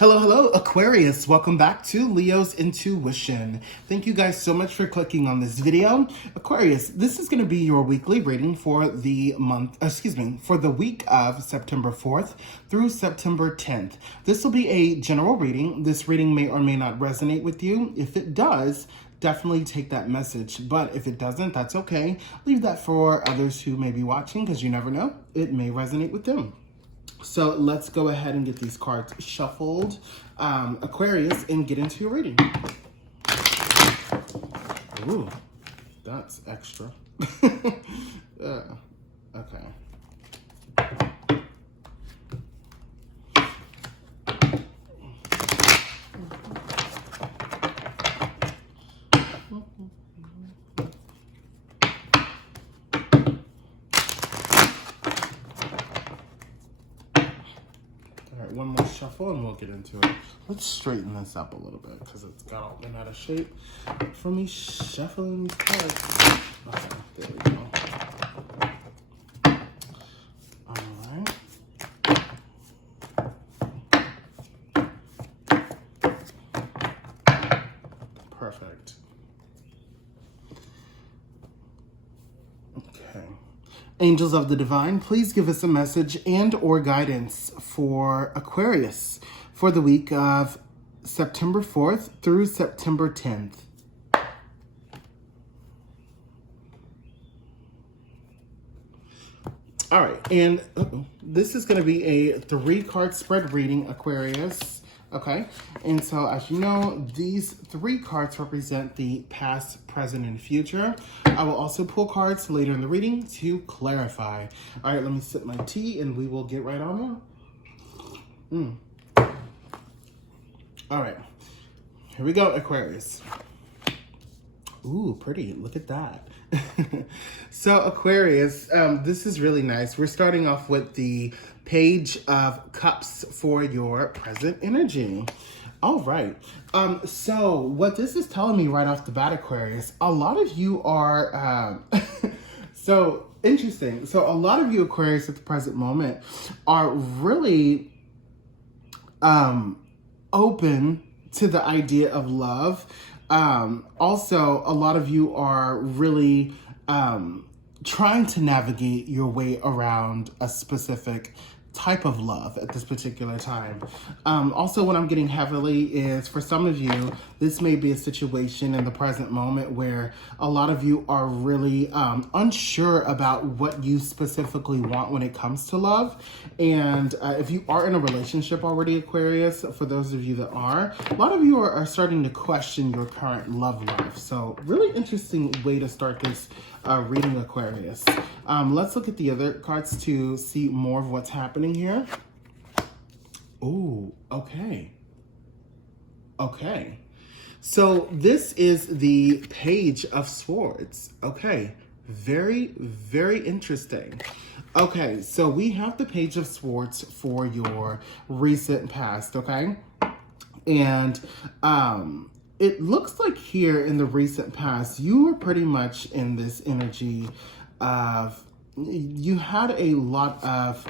Hello, Aquarius. Welcome back to Leo's Intuition. Thank you guys so much for clicking on this video. Aquarius, this is going to be your weekly reading for the for the week of September 4th through September 10th. This will be a general reading. This reading may or may not resonate with you. If it does, definitely take that message. But if it doesn't, that's okay. Leave that for others who may be watching because you never know. It may resonate with them. So let's go ahead and get these cards shuffled, Aquarius, and get into your reading. Ooh, that's extra. Okay. One more shuffle and we'll get into it. Let's straighten this up a little bit because it's got all been out of shape from me shuffling these cards. Okay, there we go. All right. Perfect. Okay. Angels of the Divine, please give us a message and or guidance for Aquarius for the week of September 4th through September 10th. All right, and this is going to be a 3-card spread reading, Aquarius. Okay, and so as you know, these 3 cards represent the past, present, and future. I will also pull cards later in the reading to clarify. All right, let me sip my tea and we will get right on there. All right, here we go, Aquarius. Ooh, pretty, look at that. So Aquarius, this is really nice. We're starting off with the Page of Cups for your present energy. All right. So what this is telling me right off the bat, Aquarius, a lot of you are, so interesting. So a lot of you Aquarius at the present moment are really open to the idea of love. Also, a lot of you are really trying to navigate your way around a specific type of love at this particular time. Also, what I'm getting heavily is for some of you, this may be a situation in the present moment where a lot of you are really unsure about what you specifically want when it comes to love. And if you are in a relationship already, Aquarius, for those of you that are, a lot of you are starting to question your current love life. So really interesting way to start this reading, Aquarius. Let's look at the other cards to see more of what's happening here. Oh, okay. Okay. So this is the Page of Swords. Okay. Very, very interesting. Okay, so we have the Page of Swords for your recent past, okay? And it looks like here in the recent past, you were pretty much in this energy of, you had a lot of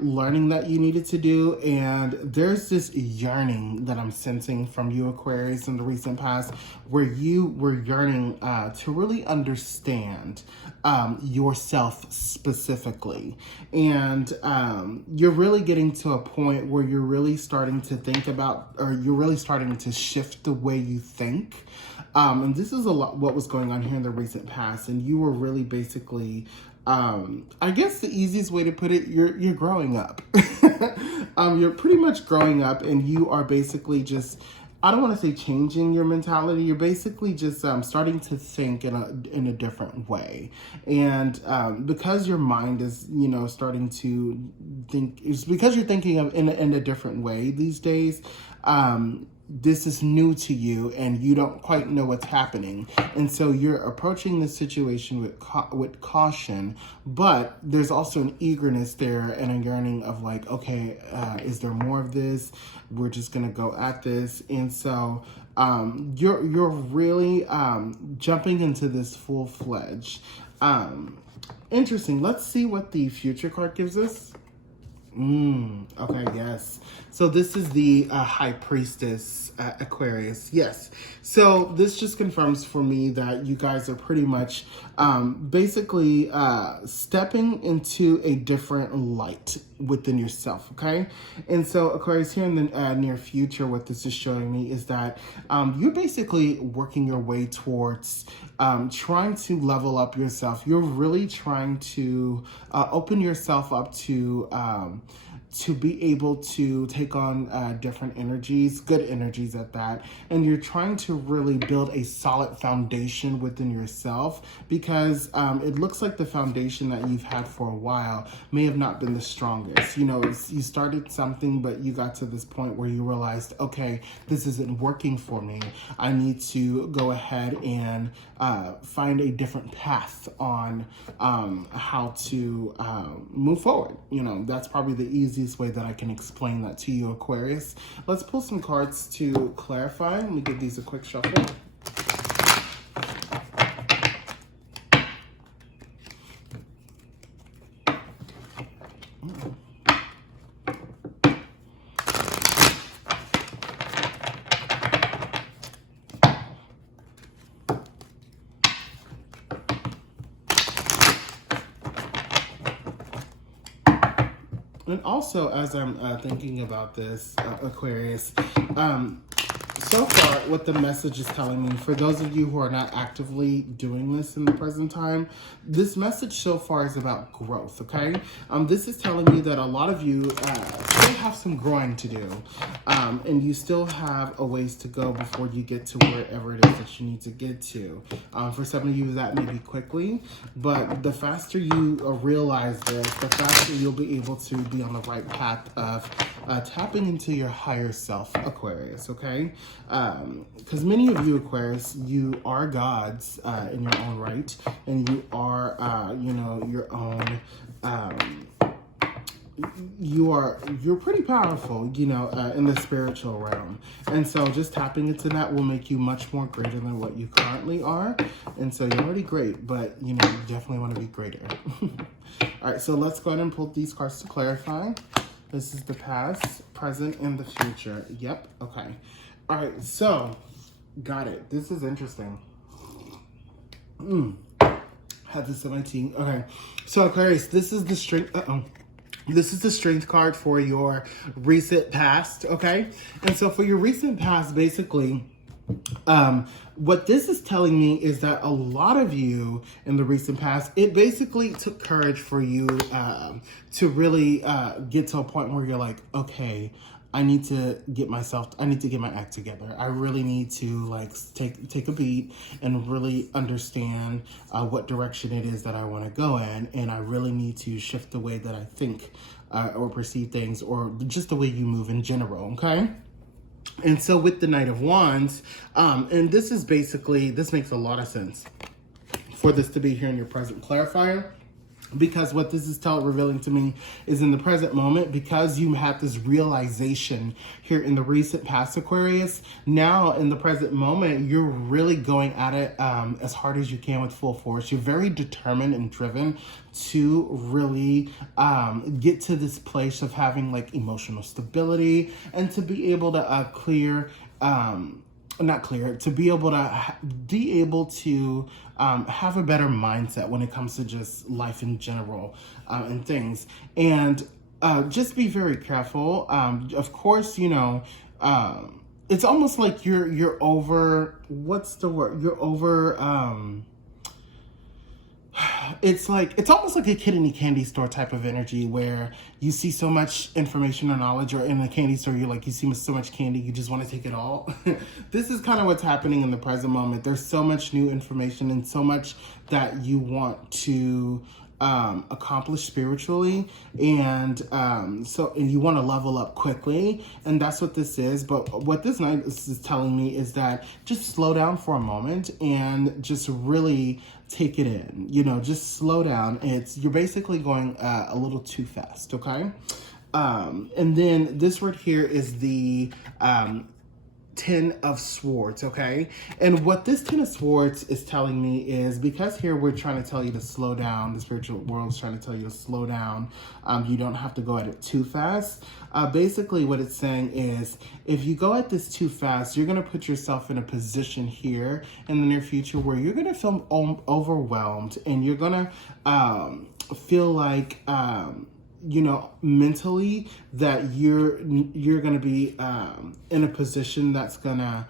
learning that you needed to do, and there's this yearning that I'm sensing from you, Aquarius, in the recent past, where you were yearning to really understand yourself specifically. And you're really getting to a point where you're really starting to think about, or you're really starting to shift the way you think. And this is a lot what was going on here in the recent past, and you were really basically, I guess the easiest way to put it, you're growing up. You're pretty much growing up, and you are basically just, I don't want to say changing your mentality. You're basically just starting to think in a different way. And because your mind is, you know, starting to think, it's because you're thinking of in a different way these days. This is new to you and you don't quite know what's happening. And so you're approaching this situation with caution, but there's also an eagerness there and a yearning of like, okay, is there more of this? We're just going to go at this. And so you're really jumping into this full-fledged. Interesting. Let's see what the future card gives us. Okay, yes. So this is the High Priestess Aquarius. Yes. So this just confirms for me that you guys are pretty much basically stepping into a different light within yourself, okay? And so Aquarius, here in the near future, what this is showing me is that you're basically working your way towards trying to level up yourself. You're really trying to open yourself up to be able to take on different energies, good energies at that. And you're trying to really build a solid foundation within yourself, because it looks like the foundation that you've had for a while may have not been the strongest. You know, you started something, but you got to this point where you realized, okay, this isn't working for me. I need to go ahead and find a different path on how to move forward. You know, that's probably the easiest way that I can explain that to you, Aquarius. Let's pull some cards to clarify. Let me give these a quick shuffle. And also, as I'm thinking about this, Aquarius, so far, what the message is telling me, for those of you who are not actively doing this in the present time, this message so far is about growth, okay? This is telling me that a lot of you still have some growing to do, and you still have a ways to go before you get to wherever it is that you need to get to. For some of you, that may be quickly, but the faster you realize this, the faster you'll be able to be on the right path of tapping into your higher self, Aquarius, okay? Because many of you, Aquarius, you are gods in your own right, and you are, you know, your own, you're pretty powerful, you know, in the spiritual realm. And so just tapping into that will make you much more greater than what you currently are. And so you're already great, but, you know, you definitely want to be greater. All right, so let's go ahead and pull these cards to clarify. This is the past, present, and the future. Yep, okay. All right, so, got it. This is interesting. Had this in my tea. Okay, so Aquarius, this is the strength. This is the strength card for your recent past. Okay, and so for your recent past, basically, what this is telling me is that a lot of you in the recent past, it basically took courage for you to really get to a point where you're like, okay, I need to get my act together. I really need to like take a beat and really understand what direction it is that I want to go in. And I really need to shift the way that I think or perceive things, or just the way you move in general, okay? And so with the Knight of Wands, and this is basically, this makes a lot of sense for this to be here in your present clarifier. Because what this is revealing to me is in the present moment, because you had this realization here in the recent past, Aquarius, now in the present moment, you're really going at it as hard as you can with full force. You're very determined and driven to really get to this place of having like emotional stability, and to be able to to be able to have a better mindset when it comes to just life in general and things. And just be very careful. Of course, you know, it's almost like you're over, what's the word? You're over, it's almost like a kid in a candy store type of energy, where you see so much information or knowledge, or in a candy store, you see so much candy, you just want to take it all. This is kind of what's happening in the present moment. There's so much new information and so much that you want to accomplish spiritually, and you want to level up quickly, and that's what this is. But what this night is telling me is that just slow down for a moment and just really take it in. You know, just slow down. You're basically going a little too fast, okay? And then this word here is the Ten of Swords, okay? And what this Ten of Swords is telling me is, because here we're trying to tell you to slow down, the spiritual world is trying to tell you to slow down. You don't have to go at it too fast. Basically what it's saying is, if you go at this too fast, you're going to put yourself in a position here in the near future where you're going to feel overwhelmed, and you're going to feel like, you know, mentally, that you're going to be in a position that's going to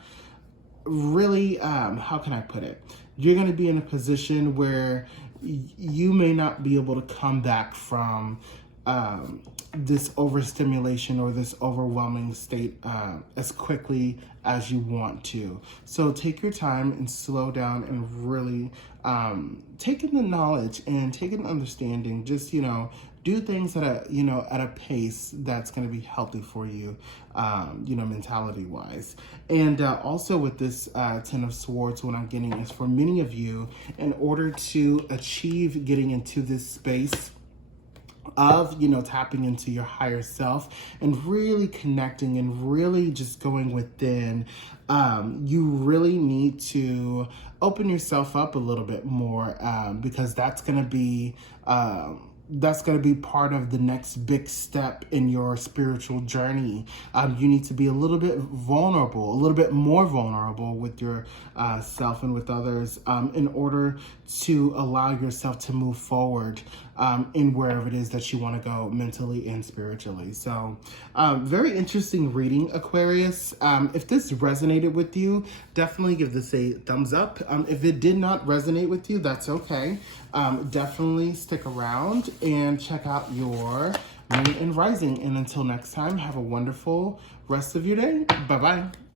really, how can I put it? You're going to be in a position where you may not be able to come back from this overstimulation or this overwhelming state as quickly as you want to. So take your time and slow down and really take in the knowledge and take in the understanding. Just, you know, do things at a pace that's going to be healthy for you, you know, mentality wise. And also with this Ten of Swords, what I'm getting is, for many of you, in order to achieve getting into this space of, you know, tapping into your higher self and really connecting and really just going within, you really need to open yourself up a little bit more, because that's going to be part of the next big step in your spiritual journey. You need to be a little bit vulnerable, a little bit more vulnerable with your self and with others, in order to allow yourself to move forward in wherever it is that you want to go mentally and spiritually. So very interesting reading, Aquarius. If this resonated with you, definitely give this a thumbs up. If it did not resonate with you, that's okay. Definitely stick around and check out your moon and rising. And until next time, have a wonderful rest of your day. Bye-bye.